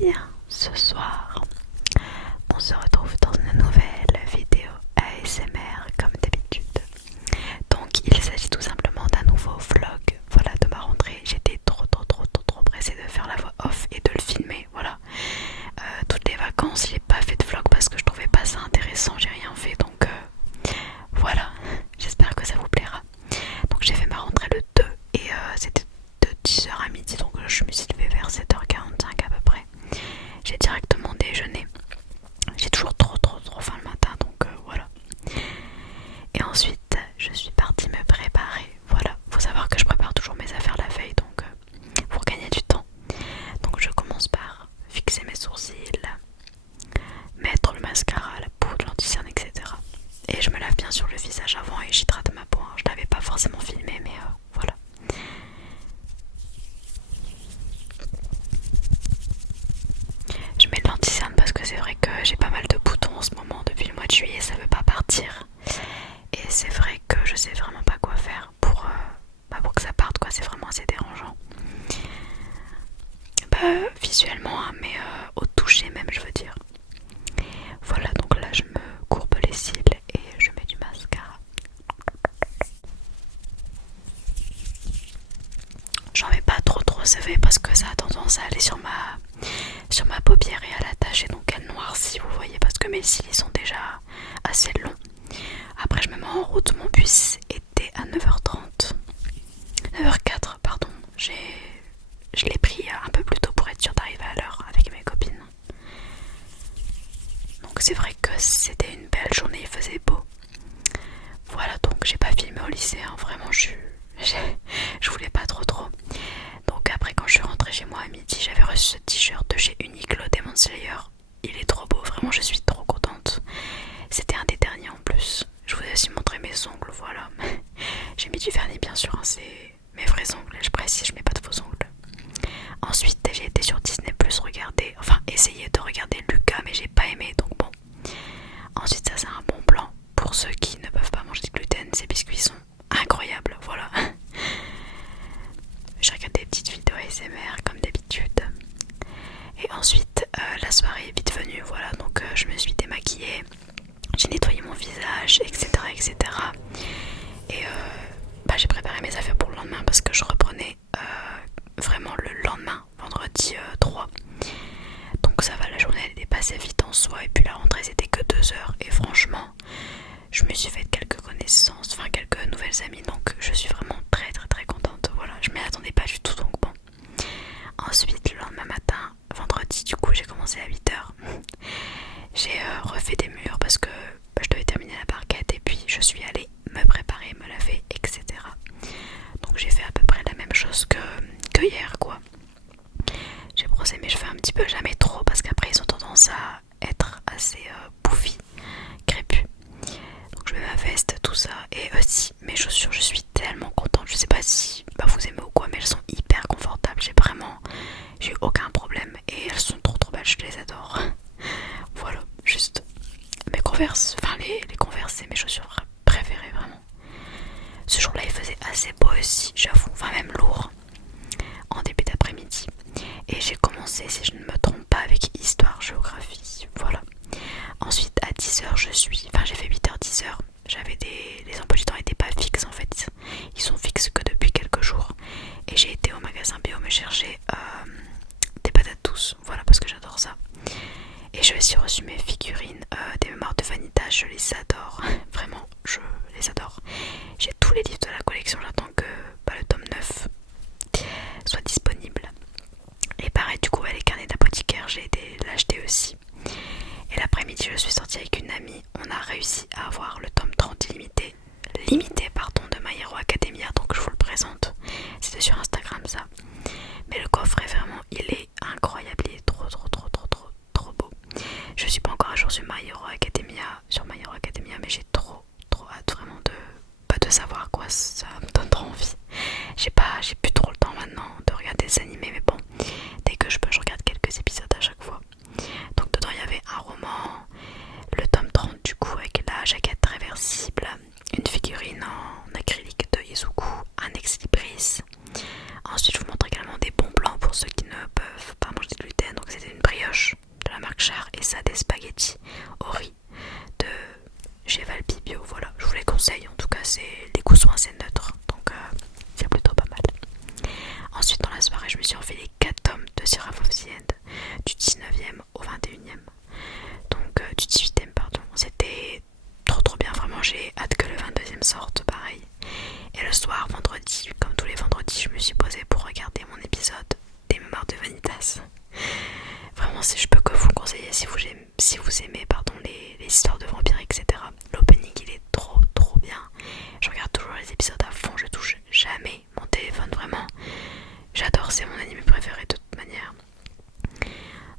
bien, ce soir, on se retrouve dans une nouvelle vidéo ASMR comme d'habitude. Donc il s'agit tout simplement d'un nouveau vlog, voilà, de ma rentrée. J'étais trop pressée de faire la voix off et de le filmer, voilà. Toutes les vacances, j'ai pas fait de vlog parce que je trouvais pas ça intéressant, j'ai rien fait, donc voilà, j'espère que ça vous plaira. Donc j'ai fait ma rentrée le 2 et c'était de 10h à midi, donc je me suis levée vers 7h45 à peu près. J'ai directement déjeuné. J'ai toujours trop faim le matin, donc voilà. Et ensuite, je suis partie me préparer. Voilà, faut savoir que je prépare toujours mes affaires la veille, donc pour gagner du temps. Donc je commence par fixer mes sourcils, mettre le mascara, la poudre, l'anti-cerne, etc. Et je me lave bien sûr le visage avant et j'hydrate ma peau. Je l'avais pas forcément filmé, mais voilà. Je mets de l'anti-cerne parce que c'est vrai que j'ai pas mal de boutons en ce moment. Depuis le mois de juillet, ça veut pas partir. Et c'est vrai que je sais vraiment pas quoi faire pour que ça parte, quoi. C'est vraiment assez dérangeant. Visuellement, hein, mais au toucher même, je veux dire. Voilà, donc là je me courbe les cils et je mets du mascara. J'en mets pas trop, c'est vrai, parce que ça a tendance à aller sur ma paupière et à l'attacher, donc elle noircit, vous voyez, parce que mes cils ils sont déjà assez longs. Après je me mets en route, mon bus était à 9h30. 9h04, pardon. Je l'ai pris un peu plus tôt pour être sûre d'arriver à l'heure avec mes copines. Donc c'est vrai que c'était une belle journée, il faisait beau. Voilà, donc j'ai pas filmé au lycée, hein, vraiment je voulais pas trop. Donc après quand je suis rentrée chez moi à midi, j'avais reçu ce t-shirt de chez Uniqlo Demon Slayer. Il est trop beau, vraiment je suis trop contente. C'était un des derniers en plus. Je vous ai aussi montré mes ongles, voilà. J'ai mis du vernis bien sûr, hein, c'est mes vrais ongles, je précise, je mets pas de faux ongles. Ensuite j'ai été sur Disney Plus regarder, enfin essayer de regarder Lucas, mais j'ai pas aimé, donc bon. Ensuite ça c'est un bon plan pour ceux qui ne peuvent pas manger de gluten, ces biscuits sont incroyables, voilà. Je regarde des petites vidéos ASMR comme d'habitude. Et ensuite la soirée est vite venue, voilà, donc je me suis démaquillée, j'ai nettoyé mon visage, etc. Et j'ai préparé mes affaires pour le lendemain parce que je reprenais vraiment le lendemain, vendredi 3. Donc ça va, la journée elle est passée vite en soi. Et puis la rentrée c'était que 2 heures. Et franchement, je me suis fait quelques connaissances, enfin quelques nouvelles amies. Donc je suis vraiment très contente. Voilà, je m'y attendais pas du tout, donc bon. Ensuite, le lendemain matin, vendredi, du coup j'ai commencé à 8h. J'ai refait des murs parce que je devais terminer la parquette. Et puis je suis allée me préparer, me laver, etc. Donc j'ai fait à peu près la même chose que hier, quoi. J'ai brossé mes cheveux un petit peu, jamais trop, parce qu'après ils ont tendance à être assez bouffis, crépus. Donc je mets ma veste, tout ça, et aussi mes chaussures, je suis tellement contente. Je sais pas si vous aimez ou quoi, mais elles sont hyper confortables. J'ai eu aucun problème et elles sont trop belles, je les adore. Voilà, juste mes Converse, enfin les Converse, c'est mes chaussures préférées vraiment. Ce jour-là il faisait assez beau aussi, j'avoue, enfin même lourd, en début d'après-midi. Et j'ai commencé, si je ne me trompe pas, avec histoire, géographie, voilà. Ensuite à 10h j'ai fait 8h, 10h. Les emplois du temps n'étaient pas fixes en fait. Ils sont fixes que depuis quelques jours. Et j'ai été au magasin bio me chercher des patates douces, voilà, parce que j'adore ça. Et j'ai aussi reçu mes figurines des mémoires de Vanitas, je les adore, vraiment, je les adore. J'ai tous les livres de la collection, j'attends que le tome 9 soit disponible. Et pareil, du coup, les carnets d'apothicaire, j'ai été l'acheter aussi. Et l'après-midi, je suis sortie avec une amie, on a réussi à avoir le tome 30 limité de My Hero Academia, donc je vous le présente. C'était sur Instagram ça. Mais le coffret, vraiment, il est incroyable, il est trop beau. Je suis pas encore à jour sur My Hero Academia, mais j'ai spaghettis au riz de chez Valpi Bio. Voilà, je vous les conseille. En tout cas, les goûts sont assez neutres, donc c'est plutôt pas mal. Ensuite, dans la soirée, je me suis enfilé 4 tomes de Siraf of the End du 19e au 21e. Donc du 18e, pardon. C'était trop bien, vraiment. J'ai hâte que le 22e sorte, pareil. Et le soir, vendredi, comme tous les vendredis, je me suis posée pour regarder mon épisode des Mémoires de Vanitas. Vraiment, je peux que vous le conseiller si vous aimez les histoires de vampires, etc. L'opening, il est trop bien. Je regarde toujours les épisodes à fond, je touche jamais mon téléphone, vraiment. J'adore, c'est mon anime préféré de toute manière.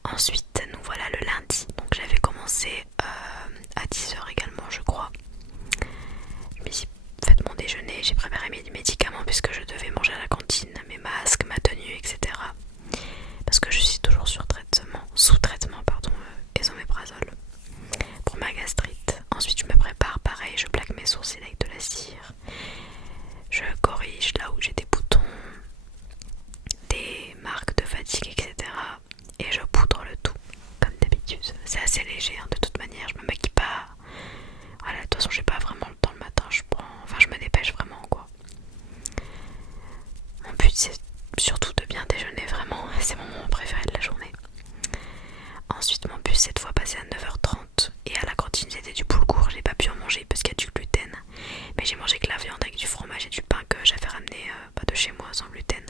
Ensuite, nous voilà le lundi. Donc j'avais commencé à 10h également, je crois. Je me suis fait mon déjeuner, j'ai préparé mes médicaments puisque je devais manger à la cantine, mes masques, ma tenue, etc. Parce que je suis toujours sous traitement, esoméprazole pour ma gastrite. Ensuite, je me prépare, pareil, je plaque mes sourcils avec de la cire. Je corrige là où j'ai des boutons, des marques de fatigue, etc. Et je poudre le tout, comme d'habitude. C'est assez léger, hein, de toute manière, je me maquille pas. Voilà, de toute façon, j'ai pas vraiment le temps le matin, je me dépêche vraiment, quoi. Mon but, c'est surtout de bien déjeuner, vraiment, c'est mon moment préféré de la journée. Ensuite, mon bus cette fois passé à 9h30 et à la cantine c'était du boulgour. J'ai pas pu en manger parce qu'il y a du gluten, mais j'ai mangé que la viande avec du fromage et du pain que j'avais ramené de chez moi sans gluten.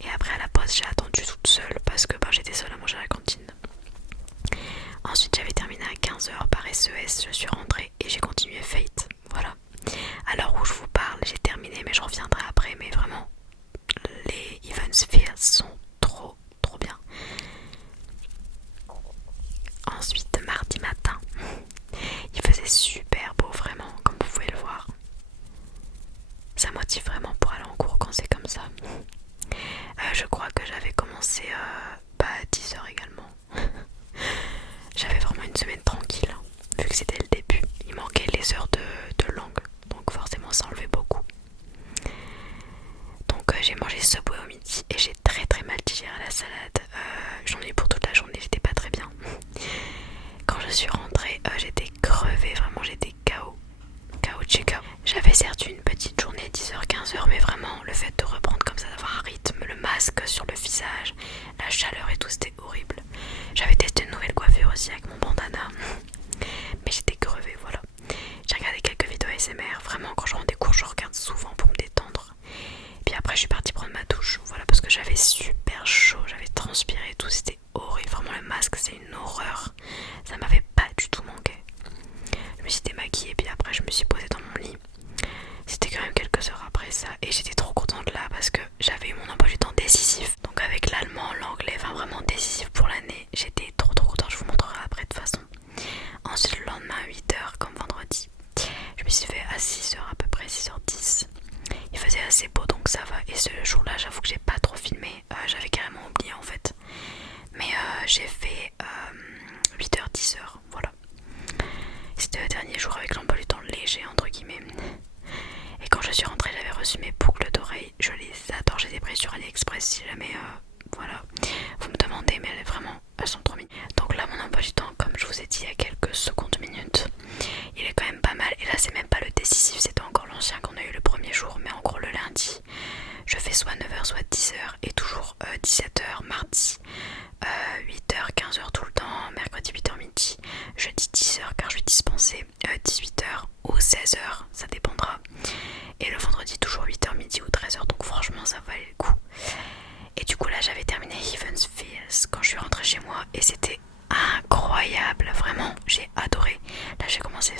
Et après à la pause j'ai attendu toute seule parce que j'étais seule à manger à la cantine. Ensuite j'avais terminé à 15h par SES, je suis rentrée et j'ai continué Fate. Voilà. À l'heure où je vous parle j'ai terminé, mais je reviendrai après. Mais vraiment les Even Spheres sont trop bien. Ensuite, mardi matin, il faisait super beau, vraiment, comme vous pouvez le voir. Ça motive vraiment pour aller en cours quand c'est comme ça. Je crois que j'avais commencé à 10h également. J'avais vraiment une semaine tranquille, hein, vu que c'était le début. Il manquait les heures de langue, donc forcément ça enlevait beaucoup. Donc j'ai mangé Subway au midi et j'ai très mal digéré la salade. J'en ai eu pour toute la journée, j'étais pas très bien. Quand je suis rentrée, j'étais crevée, vraiment j'étais KO. J'avais certes une petite journée 10h-15h, mais vraiment le fait de reprendre comme ça, d'avoir un rythme, le masque sur le visage, la chaleur et tout, c'était horrible. J'avais testé une nouvelle coiffure aussi avec mon bandana, mais j'étais crevée, voilà. J'ai regardé quelques vidéos ASMR, vraiment quand je rentre des cours je regarde souvent pour me détendre. Puis après je suis partie prendre ma douche, voilà, parce que j'avais super chaud, j'avais transpiré et tout, c'était horrible. Vraiment le masque c'est une horreur, ça m'avait pas du tout manqué. Je me suis démaquillée puis après je me suis posée dans mon lit. C'était quand même quelques heures après ça et j'étais trop contente là parce que j'avais eu mon emploi du temps décisif. Donc avec l'allemand, l'anglais, enfin vraiment décisif pour l'année. J'étais trop contente, je vous montrerai après de toute façon. Ensuite le lendemain à 8h comme vendredi, je me suis fait à 6h à peu près, 6h10. Il faisait assez beau donc ça va. Et ce jour là j'avoue que j'ai pas trop filmé, j'avais carrément oublié en fait. Mais j'ai fait 8h-10h, voilà. C'était le dernier jour avec l'emploi du temps léger entre guillemets. Et quand je suis rentrée j'avais reçu mes boucles d'oreilles. Je les adore, j'ai des prises sur AliExpress si jamais voilà vous me demandez, mais elles sont trop mignonnes. Donc là mon emploi du temps, comme je vous ai dit il y a quelques secondes minutes, il est quand même pas mal. Et là c'est même pas le décisif, c'était encore l'ancien qu'on a eu le premier jour. Mais en gros le lundi je fais soit 9h soit 10h et toujours 17h mardi, 8h 15h tout le temps, mercredi 8h midi, jeudi 10h car je suis dispensée, 18h ou 16h ça dépendra, et le vendredi toujours 8h midi ou 13h. donc franchement ça valait le coup. Et du coup là j'avais terminé Even Spheres quand je suis rentrée chez moi et c'était incroyable, vraiment j'ai adoré. Là j'ai commencé